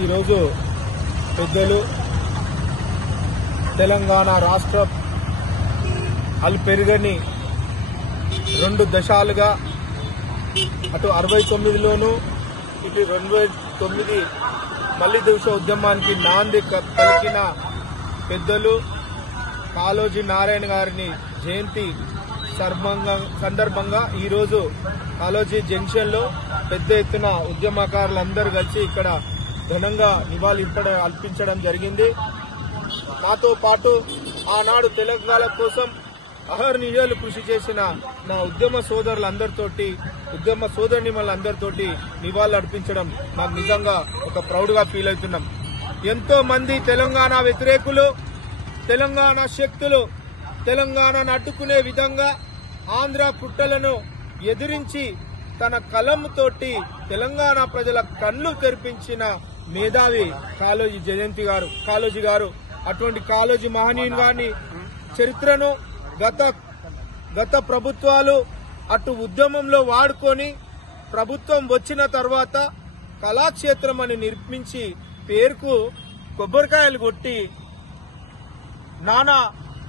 ఈరోజు పెద్దలు తెలంగాణ రాష్ట్ర అల్పెరుగని 2 దశాలుగా అటు 69లోనూ ఇటు 29 మళ్లీ దివస ఉద్యమానికి నాంది పలికిన పెద్దలు కాళోజీ నారాయణ గారిని జయంతి సందర్భంగా ఈరోజు కాళోజీ జంక్షన్ లో పెద్ద ఎత్తున ఉద్యమకారులందరూ కలిసి ఇక్కడ ఘనంగా నివాళి అర్పించడం జరిగింది. నాతో పాటు ఆనాడు తెలంగాణ కోసం అహర్నిశలు కృషి చేసిన నా ఉద్యమ సోదరులందరితోటి ఉద్యమ సోదరిమణులందరితోటి నివాళులు అర్పించడం నాకు నిజంగా ఒక ప్రౌడ్ గా ఫీల్ అవుతున్నాం. ఎంతో మంది తెలంగాణ వ్యతిరేకులు, తెలంగాణ శక్తులు తెలంగాణను అడ్డుకునే విధంగా ఆంధ్ర కుట్రలను ఎదిరించి తన కలంతోటి తెలంగాణ ప్రజల కళ్ళు తెరిపించిన మేధావి కాళోజీ గారు. అటువంటి కాళోజీ మహనీయుని గారిని చరిత్రను గత ప్రభుత్వాలు అటు ఉద్యమంలో వాడుకొని ప్రభుత్వం వచ్చిన తర్వాత కళాక్షేత్రం అని నిర్మించి పేరుకు కొబ్బరికాయలు కొట్టి నానా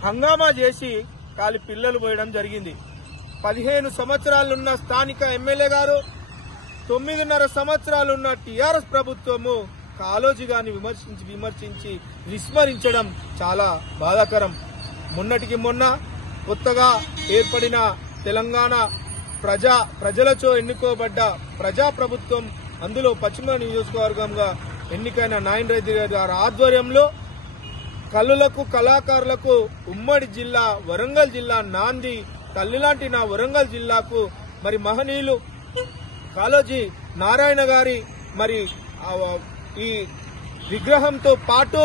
హంగామా చేసి కాలి పిల్లలు పోయడం జరిగింది. 15 సంవత్సరాలున్న స్థానిక ఎమ్మెల్యే గారు, 9.5 సంవత్సరాలున్న టీఆర్ఎస్ ప్రభుత్వము కాళోజీ గారిని విమర్శించి విస్మరించడం చాలా బాధాకరం. మొన్నటికి మొన్న కొత్తగా ఏర్పడిన తెలంగాణ ప్రజలతో ఎన్నుకోబడ్డ ప్రజాప్రభుత్వం, అందులో పశ్చిమ నియోజకవర్గంగా ఎన్నికైన నారాయణ రెడ్డి గారి ఆధ్వర్యంలో కళలకు కళాకారులకు ఉమ్మడి జిల్లా వరంగల్ జిల్లా నాంది తల్లిలాంటి నా వరంగల్ జిల్లాకు మరి మహనీయులు కాళోజీ నారాయణ గారి మరి ఈ విగ్రహంతో పాటు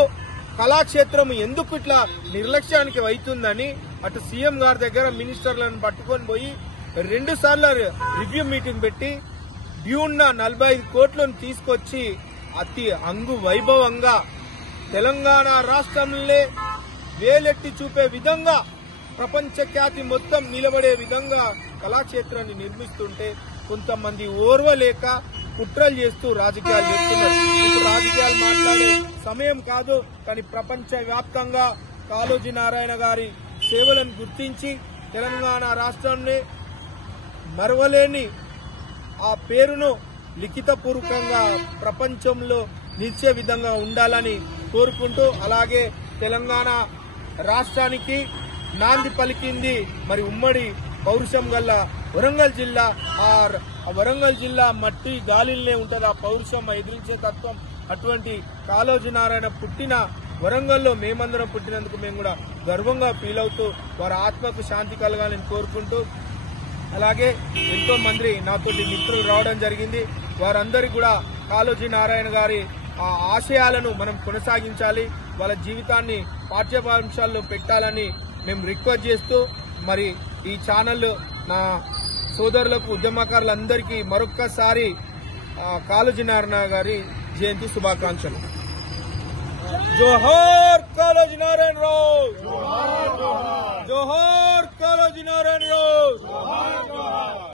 కళాక్షేత్రం ఎందుకు ఇట్లా నిర్లక్ష్యానికి అవుతుందని అటు సీఎం గారి దగ్గర మినిస్టర్లను పట్టుకొని పోయి 2 సార్లు రివ్యూ మీటింగ్ పెట్టి డ్యూన్న 45 కోట్లను తీసుకొచ్చి అతి అంగు వైభవంగా తెలంగాణ రాష్ట్రంలో వేలెట్టి చూపే విధంగా ప్రపంచ ఖ్యాతి మొత్తం నిలబడే విధంగా కళాక్షేత్రాన్ని నిర్మిస్తుంటే కొంతమంది ఓర్వలేక కుట్రలు చేస్తూ రాజకీయాలు చేస్తున్నారు. ఇప్పుడు రాజకీయాలు మాట్లాడే సమయం కాదు, కానీ ప్రపంచ వ్యాప్తంగా కాళోజీ నారాయణ గారి సేవలను గుర్తించి తెలంగాణ రాష్ట్రాన్ని మరవలేని ఆ పేరును లిఖితపూర్వకంగా ప్రపంచంలో నిలిచే విధంగా ఉండాలని కోరుకుంటూ, అలాగే తెలంగాణ రాష్ట్రానికి నాంది పలికింది మరి ఉమ్మడి పౌరుషం గల్ల వరంగల్ జిల్లా. ఆ వరంగల్ జిల్లా మట్టి గాలిలోనే ఉంటుంది ఆ పౌరుషం, ఎదిరించే తత్వం. అటువంటి కాళోజీ నారాయణ పుట్టిన వరంగల్లో మేమందరం పుట్టినందుకు మేము కూడా గర్వంగా ఫీల్ అవుతూ వారి ఆత్మకు శాంతి కలగాలని కోరుకుంటూ, అలాగే ఎంతో మంది నాతోటి మిత్రులు రావడం జరిగింది. వారందరికీ కూడా కాళోజీ నారాయణ గారి ఆ ఆశయాలను మనం కొనసాగించాలి, వాళ్ళ జీవితాన్ని పాఠ్యాంశాల్లో పెట్టాలని మేము రిక్వెస్ట్ చేస్తూ, మరి ఈ ఛానల్ నా సోదరులకు ఉద్యమకారులందరికీ మరొక్కసారి కాళోజీ నారాయణ గారి జయంతి శుభాకాంక్షలు. జోహార్ కాళోజీ నారాయణ రావు, జోహార్ కాళోజీ నారాయణ రావు.